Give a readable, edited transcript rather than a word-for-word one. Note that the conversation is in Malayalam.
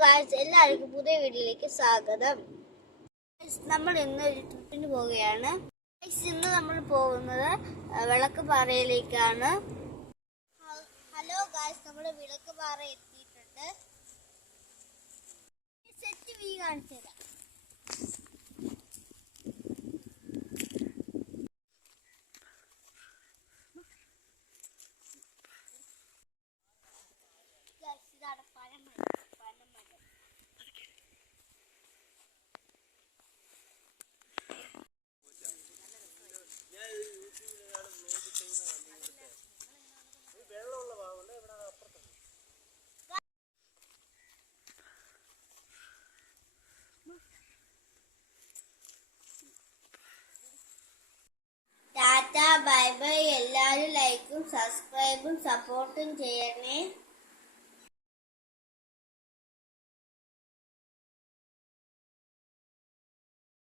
ഗായ്സ്, എല്ലാവർക്കും പുതിയ വീഡിയോയിലേക്ക് സ്വാഗതം. നമ്മൾ ഇന്ന് ഒരു ട്രിപ്പിന് പോവുകയാണ്. ഇന്ന് നമ്മൾ പോകുന്നത് വിളക്കുപാറയിലേക്കാണ്. ഹലോ ഗായ്സ്, നമ്മൾ വിളക്കുപാറ എത്തിയിട്ടുണ്ട്. സെറ്റ് വ്യൂ കാണിച്ചു തരാം. ഇതാണ് പനമരം. Tata, bye bye. എല്ലാവരും ലൈക്കും സബ്സ്ക്രൈബും സപ്പോർട്ടും ചെയ്യണേ.